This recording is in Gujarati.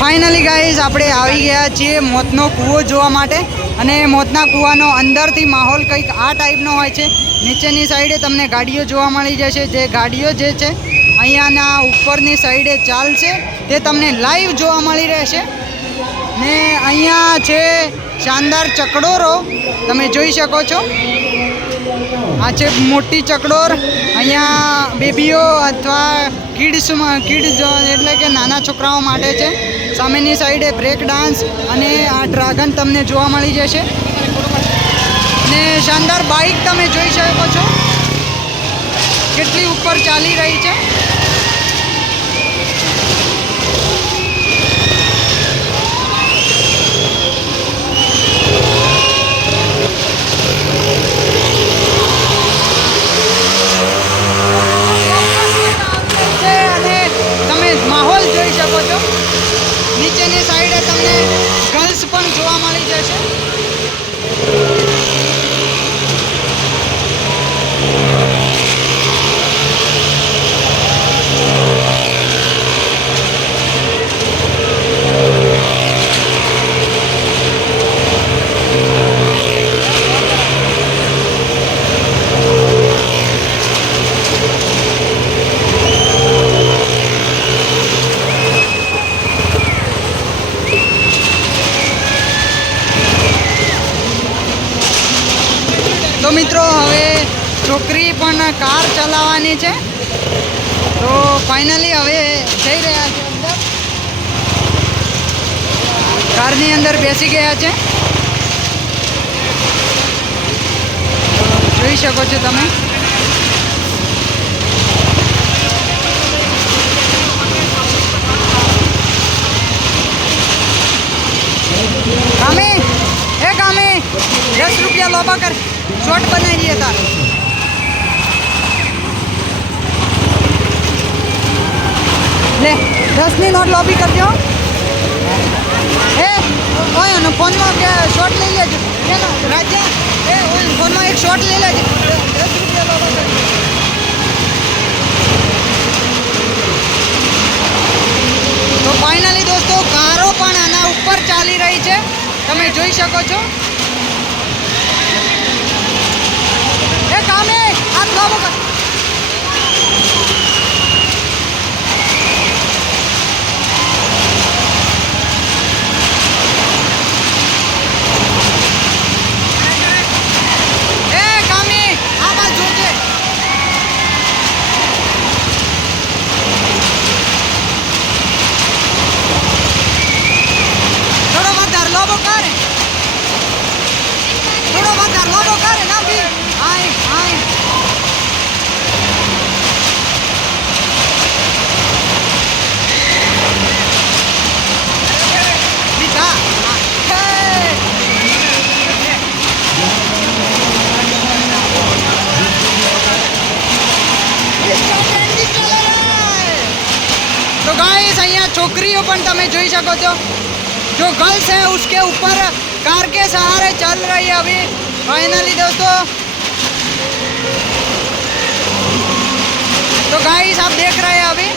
ફાઇનલી ગાઈઝ આપણે આવી ગયા છીએ મોતનો કૂવો જોવા માટે અને મોતના કૂવાનો અંદરથી માહોલ કંઈક આ ટાઈપનો હોય છે। નીચેની સાઈડે તમને ગાડીઓ જોવા મળી જશે, જે ગાડીઓ જે છે અહીંયાના ઉપરની સાઈડે ચાલશે તે તમને લાઈવ જોવા મળી રહેશે। ને અહીંયા છે શાનદાર ચકડોરો, તમે જોઈ શકો છો। આ છે મોટી ચકડોર, અહીંયા બેબીઓ અથવા કિડ્સ એટલે કે નાના છોકરાઓ માટે છે। સામેની સાઈડે બ્રેક ડાન્સ અને આ ડ્રાગન તમને જોવા મળી જશે ને શાનદાર બાઇક તમે જોઈ શકો છો કેટલી ઉપર ચાલી રહી છે। નીચેની સાઈડે તમને ગર્લ્સ પણ જોવા મળી જશે। તો મિત્રો હવે છોકરી પણ કાર ચલાવવાની છે, તો ફાઇનલી હવે જઈ રહ્યા છે અંદર, કારની અંદર બેસી ગયા છે, જોઈ શકો છો તમે। કામી 10 रुपया लोबा कर शॉर्ट बनाई दिए था। ले 10 ની નોટ લોબી કરી દો। એ ઓય ને ફોનમાં કે શોર્ટ લઈ લેજો એનો રાજા, એ ઓય ફોનમાં એક શોર્ટ લઈ લેજો, 10 રૂપિયા લોબા કરી। તો ફાઇનલી દોસ્તો કારો પણ આના ઉપર ચાલી રહી છે, તમે જોઈ શકો છો। એ કામે હાથ લોબો કર, એ કામે આ બાજુ જોજે। થોડો વધારે લોબો કર, થોડો વધારે લોબો કર ના બી આય આય। બીજા तो गाइस અહીંયા છોકરીઓ પણ તમે જોઈ શકો છો, जो गर्ल्स है उसके ऊपर कार के सहारे चल रही है अभी। फाइनली दोस्तों तो गाइस आप देख रहे हैं अभी